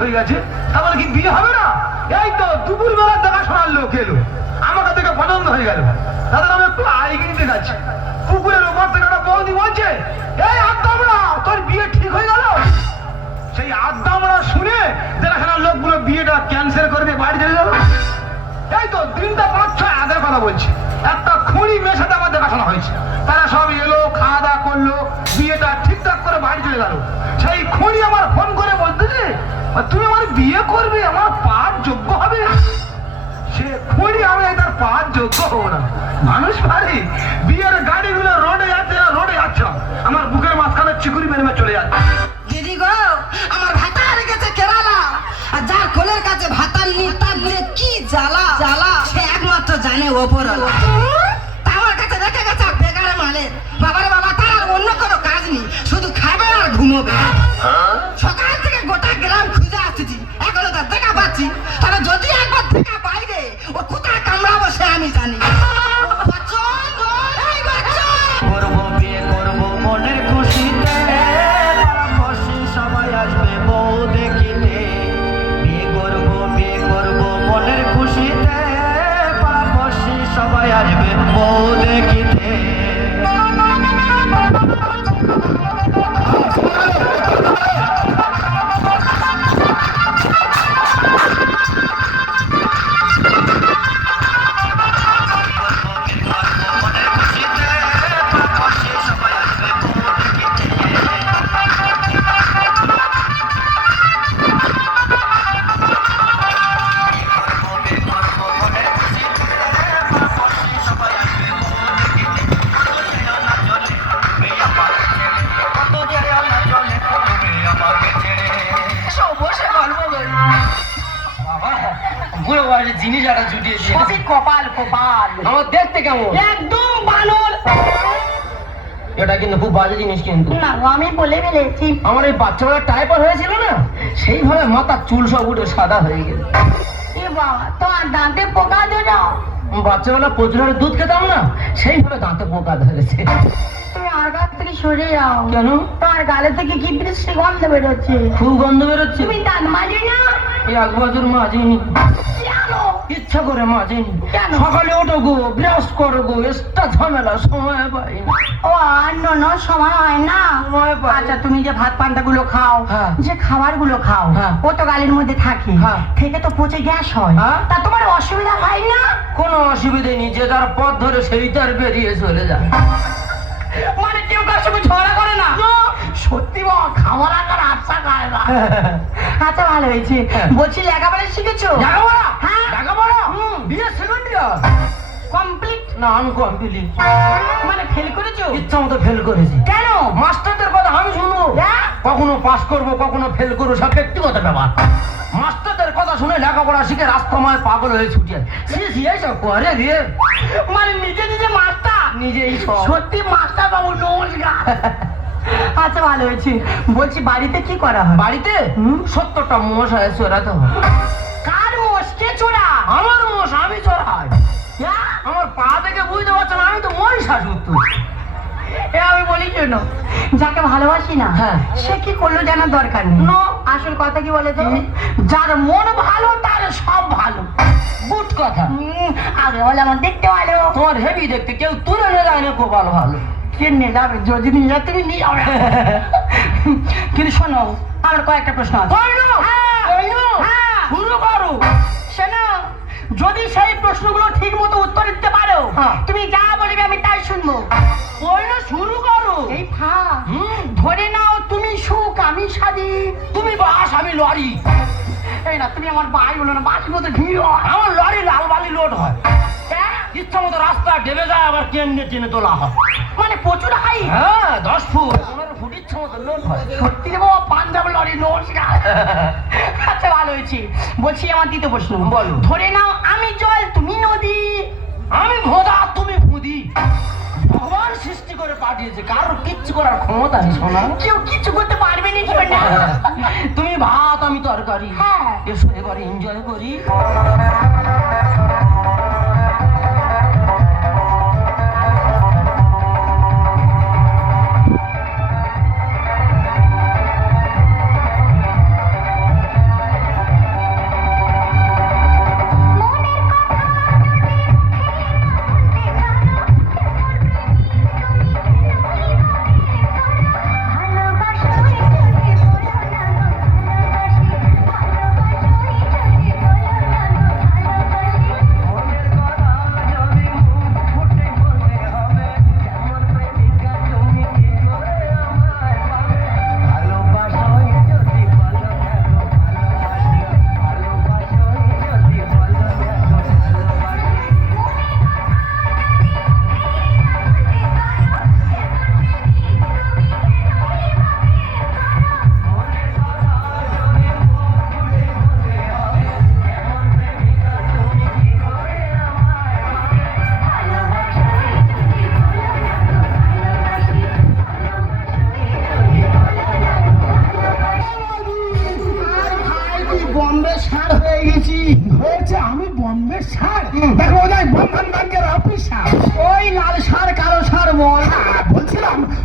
হয়ে গেছে তারপর কি বিয়ে হবে না? এই তো দুপুর বেলা দেখাশোনার লোক এলো। আমাকে দেখে পছন্দ হয়ে গেল। দাদা আমি একটু আই কিনতে যাচ্ছি। পুকুরের উপর থেকে বলছে, এই আত্মামরা তোর বিয়ে ঠিক হয়ে গেল? সেই আদ্দামরা শুনে লোকগুলো বিয়েটা ক্যান্সেল করে দিয়ে বাড়ি চলে গেল। এই তো দিনটা পাঁচ ছয় আগের কথা একটা আমার দেখাশোনা হয়েছে। তারা সব এলো, খাওয়া দাওয়া করল, বিয়েটা ঠিকঠাক করে বাড়ি চলে গেল। সেই খুঁড়ি আমার ফোন করে বলতেছে, তুমি আমার বিয়ে করবে, আমার পাঠ যোগ্য পাঠ যোগ্য হব না। মানুষ পারে বিয়ের গাড়িগুলো রোডে যাচ্ছে না রোডে যাচ্ছে? আমার বুকের মাঝখানে চিকুরি মেরে চলে যাচ্ছে। দিদি গো আমার ভাতার গেছে কেরালা। আর যার কোলের কাছে ভাতার নি তার যে কি জ্বালা? জ্বালা। সে একমাত্র জানে ওপর তা আমার কাছে রেখে গেছে বেকারে মালে বাবারে বাবা তার আর অন্য কোনো কাজ নেই। শুধু খাবে আর ঘুমোবে। সকাল থেকে গোটা গ্রাম খুশিতে। পাড়াপড়শি সবাই আসবে বউ দেখিতে। বুড়ো বাড়ির জিনিস একটা জুটিয়েছে সবই কপাল কপাল। আমার দেখতে কেমন? একদম বানর। এটা কিন্তু খুব বাজে জিনিস কিন্তু। না আমি বলে ফেলেছি। আমার এই বাচ্চাবেলা টাইপার হয়েছিল না? সেইভাবে মাথার চুল সব উঠে সাদা হয়ে গেল। এ বাবা তোমার দাঁতে পোকা ধরে বাচ্চাবেলা প্রচুর হারে দুধ খেতাম না? সেইভাবে দাঁতে পোকা ধরেছে। তুমি আর কাছ থেকে সরে যাও। কেন? তোমার গালে থেকে কি বৃষ্টি গন্ধ বেরোচ্ছে? খুব গন্ধ বেরোচ্ছে। তুমি দাঁত মাঝে না এক বছর জানো ইচ্ছা করে মাজেনি কেন? সকালে ওঠো গো ব্রাশ করো গো এক্সট্রা ঝামেলা সময় পাই না। ও আর ন সময় হয় না আচ্ছা তুমি যে ভাত পান্তা গুলো খাও হ্যাঁ। যে খাবারগুলো খাও হ্যাঁ। ও তো গালের মধ্যে থাকে হ্যাঁ। থেকে তো পচে গ্যাস হয়। তা তোমার অসুবিধা হয় না কোনো অসুবিধে নেই যে যার পথ ধরে সেই তার বেরিয়ে চলে যায় মানে কেউ কার সঙ্গে ঝগড়া করে না সত্যি বাবা খাবার আকার আচ্ছা খায় না আচ্ছা ভালো হয়েছে হ্যাঁ। বলছি লেখাপড়া শিখেছো লেখাপড়া? বিয়ে সেকেন্ড ইয়ার কমপ্লিট না আমি কমপ্লিট মানে ফেল করেছ? ইচ্ছা মতো ফেল করেছি। কেন? মাস্টারদের কথা আমি শুনব? কখনো পাস করব কখনো ফেল করব সব ব্যক্তিগত ব্যাপার। মাস্টারদের কথা শুনে লেখাপড়া শিখে রাজকুমার পাগল হয়ে ছুটে সে এইসব করে রে। মানে নিজে নিজে মাস্টার নিজেই সত্যি মাস্টার বাবু নমস্কার আচ্ছা ভালো হয়েছে। বলছি বাড়িতে কি করা হয়? বাড়িতে? সত্তরটা মোষ হয় চোরাতে হয় কার মোষ কে চোরা আমার আমি চড়াই হ্যাঁ? আমার পা থেকে বুঝতে পারছ না আমি তো মহিষাসুর তুই এ আমি বলি কেন যাকে ভালোবাসি না হ্যাঁ। সে কি করল জানার দরকার নেই? আসল কথা কি বলে তো যার মন ভালো তার সব ভালো। গুড কথা। আগে বলে আমার দেখতে ভালো। তোমার হেভি দেখতে কেউ তুলে নিয়ে যায় না গোপাল ভালো কে নিয়ে যাবে? যদি নিয়ে যাবে তুমি নিয়ে যাবে। কিন্তু শোনো আমার কয়েকটা প্রশ্ন আছে। হ্যাঁ, হ্যাঁ। শুরু করো। শোনো যদি সেই প্রশ্নগুলো ঠিক মতো উত্তর দিতে পারো হ্যাঁ। তুমি যা বলবে আমি তাই শুনব। কইলো শুরু করো। এই ফা ধরে নাও তুমি সুখ আমি সাদি তুমি বাস আমি লরি। এই না তুমি আমার ভাই বলো না বাসির মধ্যে ভিড় হয়। আমার লরি লাল বালি লোড হয়। হ্যাঁ? ইচ্ছা মতো রাস্তা ডেবে যায় আবার কেন্দ্রে টেনে তোলা হয়? মানে প্রচুর হাই। হ্যাঁ দশ ফুট। মতো হয় সত্যি রে বাবা পাঞ্জাব লরি আচ্ছা ভালো হয়েছে। বলছি আমার দ্বিতীয় প্রশ্ন। বলো। ধরে নাও আমি জল তুমি নদী। আমি ভোদা তুমি ভুদি। ভগবান সৃষ্টি করে পাঠিয়েছে কারোর কিচ্ছু করার ক্ষমতা নেই শোনা কেউ কিছু করতে পারবে না কি না। তুমি ভাত আমি তরকারি। হ্যাঁ। এসো এবার এনজয় করি।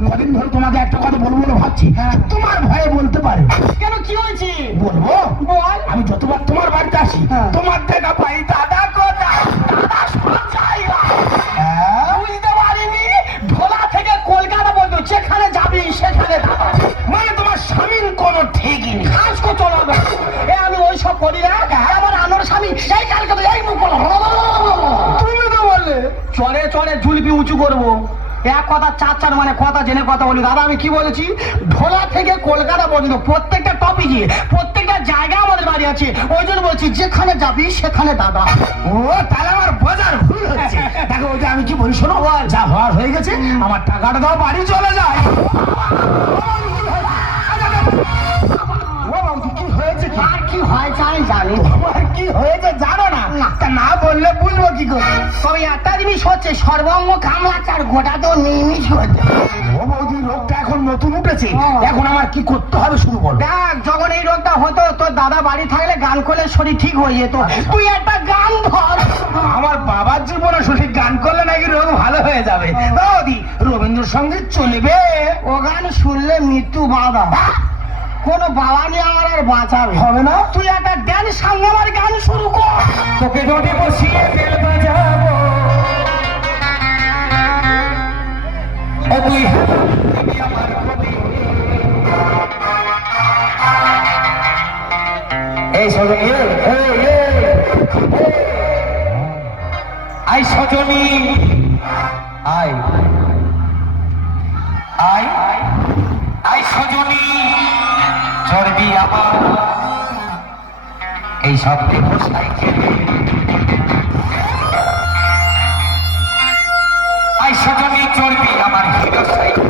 কদিন ধরে তোমাকে একটা কথা বলব বলে ভাবছি। তোমার ভয়ে বলতে পারে। কেন কি হয়েছে? বলব? বল। আমি যতবার তোমার বাড়িতে আসি হ্যাঁ। তোমার দেখা পাই দাদা কথা চার চার মানে কথা জেনে কথা বলি। দাদা আমি কি বলেছি? ভোলা থেকে কলকাতা পর্যন্ত প্রত্যেকটা টপিকে প্রত্যেকটা জায়গা আমাদের বাড়ি আছে। ওই জন্য বলছি যেখানে যাবি সেখানে দাদা। ও তাহলে আমার বাজার ভুল হচ্ছে। দেখো ওই যে আমি কি বলি শোনো যা হওয়ার হয়ে গেছে আমার টাকাটা দাও বাড়ি চলে যায় আর কি হয় আমি জানি তোমার কি হয়েছে জানো না? তা না বললে বুঝব কি করে তবে একটা জিনিস হচ্ছে সর্বঙ্গ কামলাচার গোটা তো নিমিষ হচ্ছে ও বৌদি রোগটা এখন নতুন উঠেছে। এখন আমার কি করতে হবে শুরু বলো। দেখ যখন এই রোগটা হতো তোর দাদা বাড়ি থাকলে গান করলে শরীর ঠিক হয়ে যেত। তুই একটা গান ধর। আমার বাবার জীবনে সঠিক গান করলে নাকি রোগ ভালো হয়ে যাবে। বৌদি রবীন্দ্রসঙ্গীত চলবে। ও গান শুনলে মৃত্যু বাধা। কোনো বাবা নিয়ে আমার আর বাঁচাবে। হবে না? তুই একটা ড্যান্স সঙ্গে আমার গান শুরু কর। তোকে ডোটে বসিয়ে বেল বাজাবো। ও তুই। আমার এই সজনী। আই সজনী। আই এই সব দেখো সাইকেলে আই সজনী চর্বি আমার হিরো সাইকেল